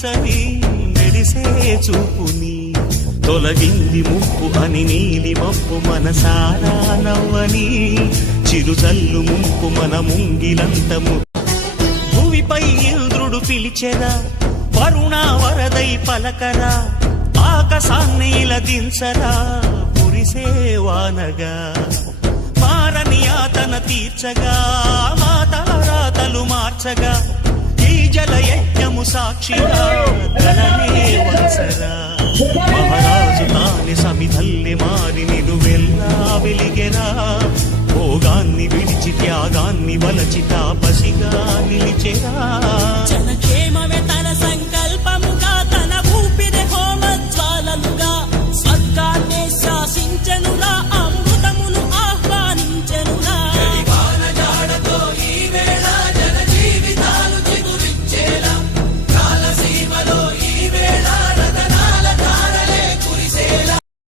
ఆశించని మెరిసే చూపుని తొలగింది ముప్పు అని నీలి మప్పు మనసారా నవ్వని చిరుజల్లు ముంపు మన ముంగిలంతము భూమిపై ఇంద్రుడు పిలిచెరా వరుణ వరదై పలకరా ఆకాశాన్ని ఇలా దించరా కురిసేవానగా మారని యాతన తీర్చగా మాతల రాతలు మార్చగా ఈ జల యజ్ఞము సాక్షిగా గలనే వంచరా మహారాజు తాని సమిధల్లె మారి నిలువెల్లా వెలిగెరా భోగాన్ని విడిచి త్యాగాన్ని వలచి తాపసిగా నిలిచెరా